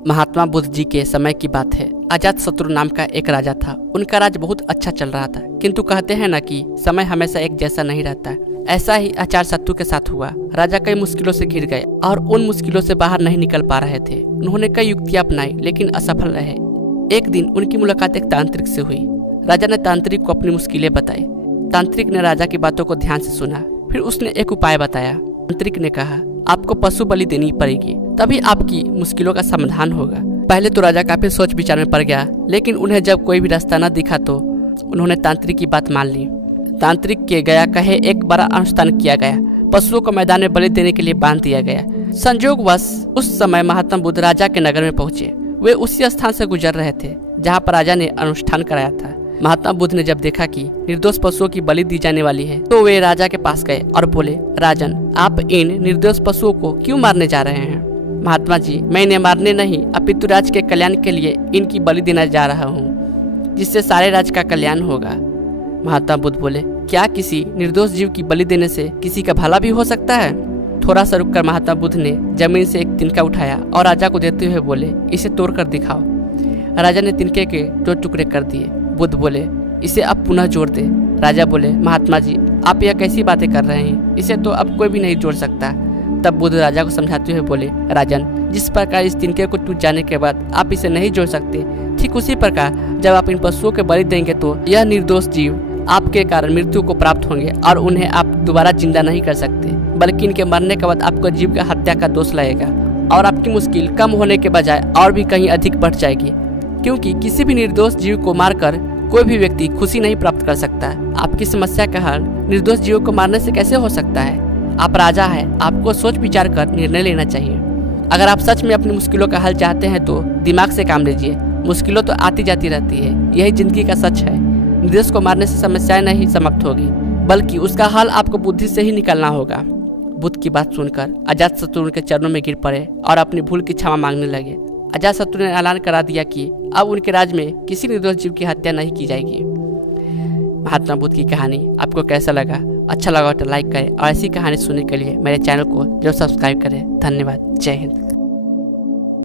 महात्मा बुद्ध जी के समय की बात है। अजातशत्रु नाम का एक राजा था। उनका राज बहुत अच्छा चल रहा था, किंतु कहते हैं ना कि समय हमेशा एक जैसा नहीं रहता। ऐसा ही अजातशत्रु के साथ हुआ। राजा कई मुश्किलों से घिर गए और उन मुश्किलों से बाहर नहीं निकल पा रहे थे। उन्होंने कई युक्तियां अपनाई लेकिन असफल रहे। एक दिन उनकी मुलाकात एक तांत्रिक से हुई। राजा ने तांत्रिक को अपनी मुश्किलें बताई। तांत्रिक ने राजा की बातों को ध्यान से सुना, फिर उसने एक उपाय बताया। तांत्रिक ने कहा, आपको पशु बलि देनी पड़ेगी, तभी आपकी मुश्किलों का समाधान होगा। पहले तो राजा काफी सोच विचार में पड़ गया, लेकिन उन्हें जब कोई भी रास्ता न दिखा तो उन्होंने तांत्रिक की बात मान ली। तांत्रिक के गया कहे एक बड़ा अनुष्ठान किया गया। पशुओं को मैदान में बलि देने के लिए बांध दिया गया। संयोगवश उस समय महात्मा बुद्ध राजा के नगर में पहुंचे। वे उसी स्थान से गुजर रहे थे जहाँ पर राजा ने अनुष्ठान कराया था। महात्मा बुद्ध ने जब देखा कि निर्दोष पशुओं की बलि दी जाने वाली है, तो वे राजा के पास गए और बोले, राजन, आप इन निर्दोष पशुओं को क्यों मारने जा रहे हैं? महात्मा जी, मैं इन्हें मारने नहीं, अपितु राज्य के कल्याण के लिए इनकी बलि देना जा रहा हूँ, जिससे सारे राज्य का कल्याण होगा। महात्मा बुद्ध बोले, क्या किसी निर्दोष जीव की बलि देने से किसी का भला भी हो सकता है? थोड़ा सा रुककर महात्मा बुद्ध ने जमीन से एक तिनका उठाया और राजा को देते हुए बोले, इसे तोड़कर दिखाओ। राजा ने तिनके के 2 टुकड़े कर दिए। बुद्ध बोले, इसे अब पुनः जोड़ दे। राजा बोले, महात्मा जी, आप यह कैसी बातें कर रहे हैं? इसे तो अब कोई भी नहीं जोड़ सकता। तब बुद्ध राजा को समझाते हुए बोले, राजन, जिस प्रकार इस तिनके को टूट जाने के बाद आप इसे नहीं जोड़ सकते, ठीक उसी प्रकार जब आप इन पशुओं के बलि देंगे तो यह निर्दोष जीव आपके कारण मृत्यु को प्राप्त होंगे और उन्हें आप दोबारा जिंदा नहीं कर सकते, बल्कि इनके मरने के बाद आपको जीव की हत्या का दोष लगेगा और आपकी मुश्किल कम होने के बजाय और भी कहीं अधिक बढ़ जाएगी, क्योंकि किसी भी निर्दोष जीव को मारकर कोई भी व्यक्ति खुशी नहीं प्राप्त कर सकता। आपकी समस्या का हल निर्दोष जीवों को मारने से कैसे हो सकता है? आप राजा हैं, आपको सोच विचार कर निर्णय लेना चाहिए। अगर आप सच में अपनी मुश्किलों का हल चाहते हैं तो दिमाग से काम लीजिए। मुश्किलों तो आती जाती रहती है, यही जिंदगी का सच है। निर्दोष को मारने से समस्याएं नहीं समाप्त होगी, बल्कि उसका हल आपको बुद्धि से ही निकालना होगा। बुद्ध की बात सुनकर अजातशत्रु उनके चरणों में गिर पड़े और अपनी भूल की क्षमा मांगने लगे। अजातशत्रु ने ऐलान करा दिया कि अब उनके राज्य में किसी निर्दोष जीव की हत्या नहीं की जाएगी। महात्मा बुद्ध की कहानी आपको कैसा लगा? अच्छा लगा तो लाइक करें और ऐसी कहानी सुनने के लिए मेरे चैनल को जरूर सब्सक्राइब करें। धन्यवाद। जय हिंद।